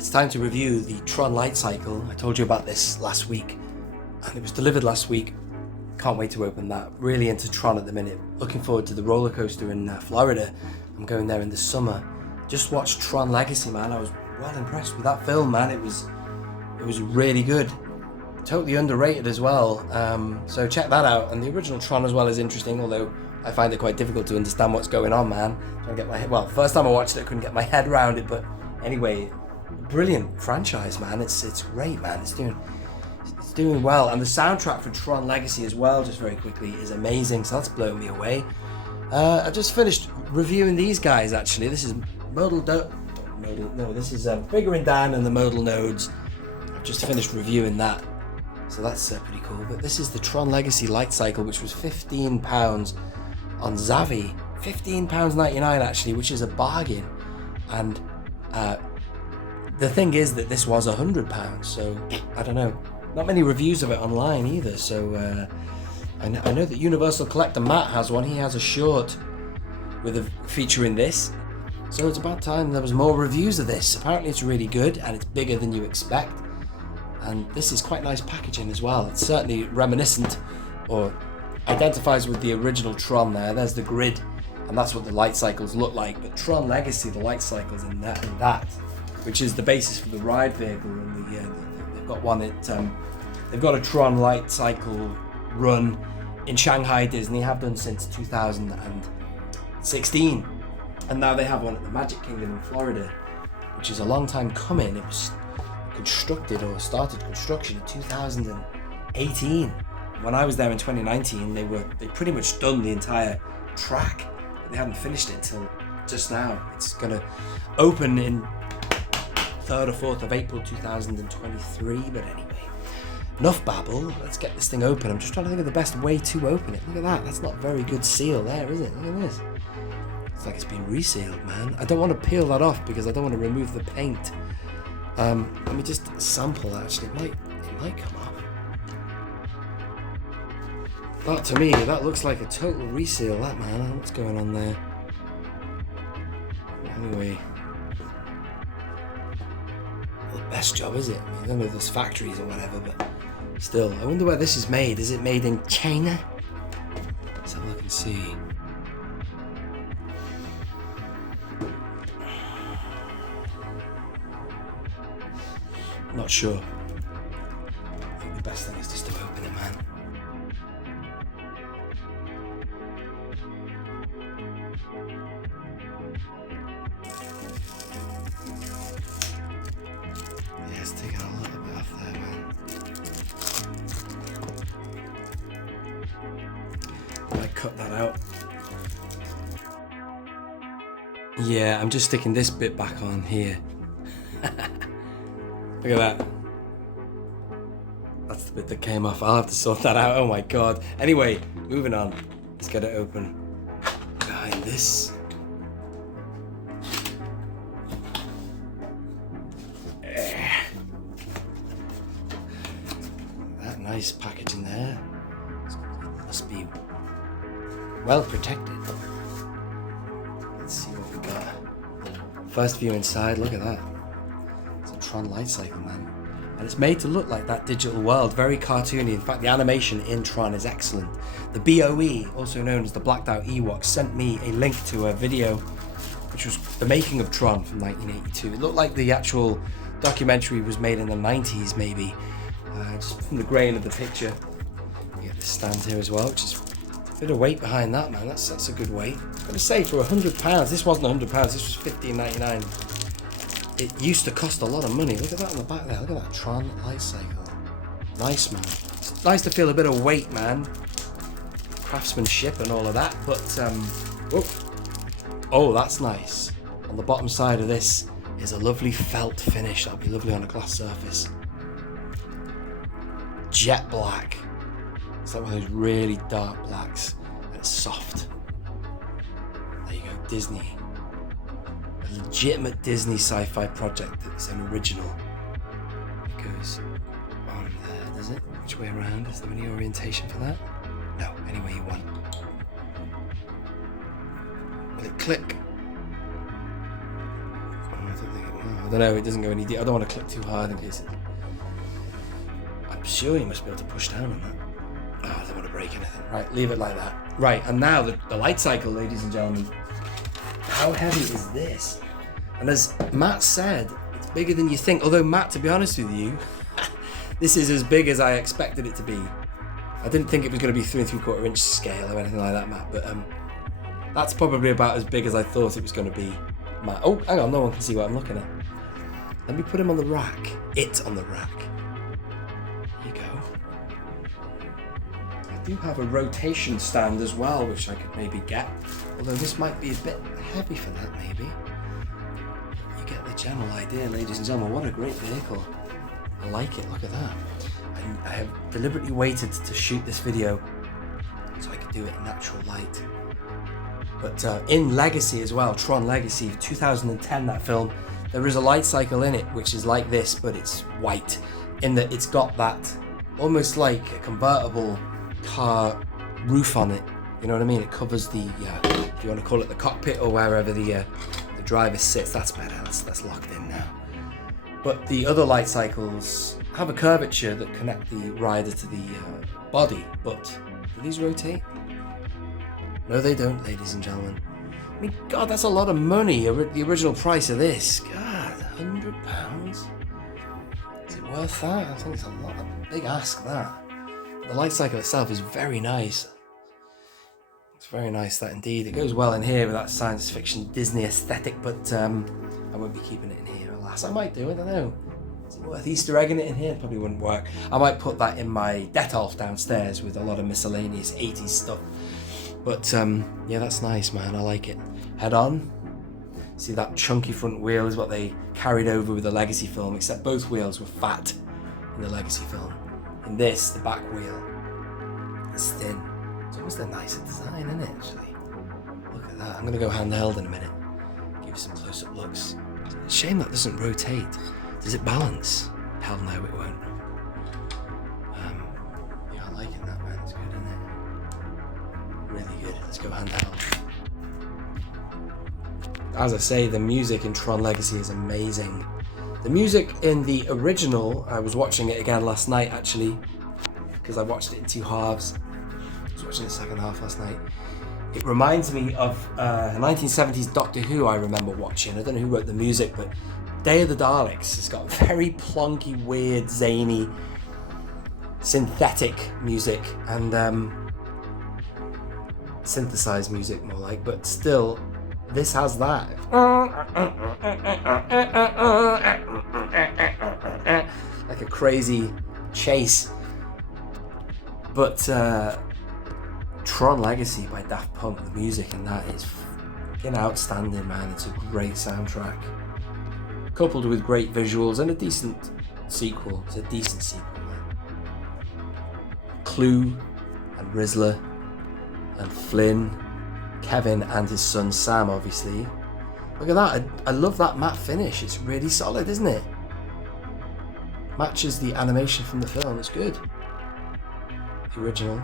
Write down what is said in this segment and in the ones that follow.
it's time to review the Tron Lightcycle. I told you about this last week, and it was delivered last week. Can't wait to open that. Really into Tron at the minute. Looking forward to the roller coaster in Florida. I'm going there in the summer. Just watched Tron Legacy, man. I was well impressed with that film, man. It was really good. Totally underrated as well. So check that out. And the original Tron as well is interesting, although I find it quite difficult to understand what's going on, man. Trying to get my head. Well, first time I watched it, I couldn't get my head around it, but anyway, brilliant franchise, man. It's great, man. It's doing well, and the soundtrack for Tron Legacy as well, just very quickly, is amazing. So that's blown me away. I just finished reviewing these guys. Actually, this is this is Bigger and Dan and the Modal Nodes. I've just finished reviewing that, so that's pretty cool. But this is the Tron Legacy Lightcycle, which was £15 on Zavvi, £15.99 actually, which is a bargain. And the thing is that this was £100, so I don't know. Not many reviews of it online either, so I know that Universal Collector Matt has one. He has a short with a featuring this, so it's about time there was more reviews of this. Apparently it's really good, and it's bigger than you expect, and this is quite nice packaging as well. It's certainly reminiscent, or identifies with the original Tron there. There's the grid, and that's what the light cycles look like, but Tron Legacy, the light cycles in that, which is the basis for the ride vehicle, and they've got one at they've got a Tron Lightcycle run in Shanghai Disney, have done since 2016, and now they have one at the Magic Kingdom in Florida, which is a long time coming. It was constructed, or started construction, in 2018. When I was there in 2019, they pretty much done the entire track, but they hadn't finished it until just now. It's gonna open in 3rd or 4th of April 2023, but anyway, enough babble, let's get this thing open. I'm just trying to think of the best way to open it. Look at that, that's not a very good seal there, is it? Look at this. It's like it's been resealed, man. I don't want to peel that off because I don't want to remove the paint. Let me just sample, actually. It might come off. That, to me, that looks like a total reseal, that, man. I don't know what's going on there. Anyway, the best job, is it? I mean, I don't know if there's factories or whatever, but still, I wonder where this is made. Is it made in China? Let's have a look and see. Not sure. I think the best thing is just to open it, man. Yes, take out a little bit off there, man. I might cut that out. Yeah, I'm just sticking this bit back on here. Look at that. That's the bit that came off. I'll have to sort that out. Oh my god. Anyway, moving on. Let's get it open. Behind this. That nice packaging there. Must be well protected. Let's see what we got. First view inside. Look at that. Tron Lightcycle, man, and it's made to look like that digital world, very cartoony. In fact, the animation in Tron is excellent. The BOE, also known as the Blacked Out Ewok, sent me a link to a video which was the making of Tron from 1982. It looked like the actual documentary was made in the 90s, maybe, just from the grain of the picture. You get this stand here as well, which is a bit of weight behind that, man. That's a good weight. I was going to say, for £100, this wasn't £100, this was $15.99. It used to cost a lot of money. Look at that on the back there. Look at that Tron Lightcycle. Nice, man. It's nice to feel a bit of weight, man. Craftsmanship and all of that. But, oh, that's nice. On the bottom side of this is a lovely felt finish. That'll be lovely on a glass surface. Jet black. It's like one of those really dark blacks. And it's soft. There you go, Disney. Legitimate Disney sci-fi project that's an original. It goes on there, does it? Which way around? Is there any orientation for that? No, any way you want. Will it click? Oh, I I don't know, it doesn't go any deep. I don't want to click too hard in case I'm sure you must be able to push down on that. Oh, I don't want to break anything. Right, leave it like that. Right, and now the light cycle, ladies and gentlemen. How heavy is this? And as Matt said, it's bigger than you think. Although, Matt, to be honest with you, this is as big as I expected it to be. I didn't think it was going to be 3 3/4 inch scale or anything like that, Matt, but that's probably about as big as I thought it was going to be, Matt. Oh, hang on, no one can see what I'm looking at. Let me put him on the rack. It on the rack. There you go. I do have a rotation stand as well, which I could maybe get. Although this might be a bit heavy for that, maybe. You get the general idea, ladies and gentlemen. What a great vehicle. I like it, look at that. And I have deliberately waited to shoot this video so I could do it in natural light. But in Legacy as well, Tron Legacy, 2010, that film, there is a light cycle in it, which is like this, but it's white, in that it's got that almost like a convertible car roof on it. You know what I mean? It covers the, if you want to call it the cockpit or wherever the driver sits. That's better, that's locked in now. But the other light cycles have a curvature that connect the rider to the body, but do these rotate? No, they don't, ladies and gentlemen. I mean, God, that's a lot of money. The original price of this, God, £100? Is it worth that? I think it's a lot, a big ask, that. The light cycle itself is very nice. It's very nice, that indeed. It goes well in here with that science fiction Disney aesthetic, but I won't be keeping it in here, alas. I might do, I don't know. Is it worth Easter egging it in here? It probably wouldn't work. I might put that in my Detolf downstairs with a lot of miscellaneous 80s stuff. But yeah, that's nice, man. I like it. Head on. See, that chunky front wheel is what they carried over with the Legacy film, except both wheels were fat in the Legacy film. In this, the back wheel is thin. It's almost a nicer design, isn't it, actually? Look at that. I'm going to go handheld in a minute. Give you some close-up looks. It's a shame that doesn't rotate. Does it balance? Hell no, it won't. Yeah, I like it, that, man. It's good, isn't it? Really good. Let's go handheld. As I say, the music in Tron Legacy is amazing. The music in the original, I was watching it again last night, actually, because I watched it in 2 halves. I was watching the second half last night. It reminds me of a 1970s Doctor Who I remember watching. I don't know who wrote the music, but Day of the Daleks has got very plonky, weird, zany, synthetic music, and synthesized music more like, but still, this has that. Like a crazy chase. But Tron Legacy by Daft Punk, the music in that is fucking outstanding, man. It's a great soundtrack. Coupled with great visuals and a decent sequel. It's a decent sequel, man. Clue and Rizzler and Flynn, Kevin and his son Sam, obviously. Look at that. I love that matte finish. It's really solid, isn't it? Matches the animation from the film. It's good. The original.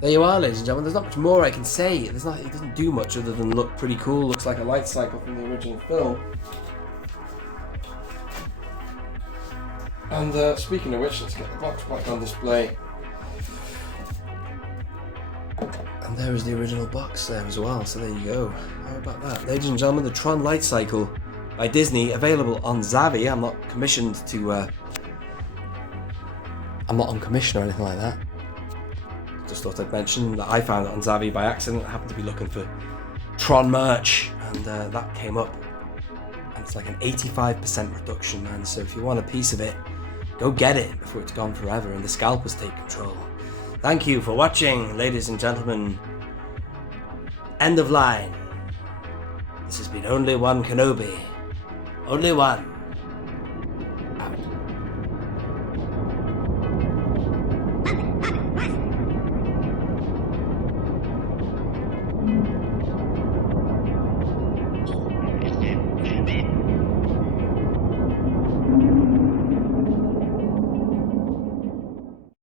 There you are, ladies and gentlemen. There's not much more I can say. It doesn't do much other than look pretty cool. Looks like a light cycle from the original film. And speaking of which, let's get the box back on display. And there is the original box there as well, so there you go. How about that? Ladies and gentlemen, the Tron Lightcycle by Disney, available on Zavvi. I'm not commissioned to... I'm not on commission or anything like that. Just thought I'd mention that I found it on Zavvi by accident. I happened to be looking for Tron merch, and that came up. And it's like an 85% reduction, man. So if you want a piece of it, go get it before it's gone forever and the scalpers take control. Thank you for watching, ladies and gentlemen. End of line. This has been only One Kenobi. Only one.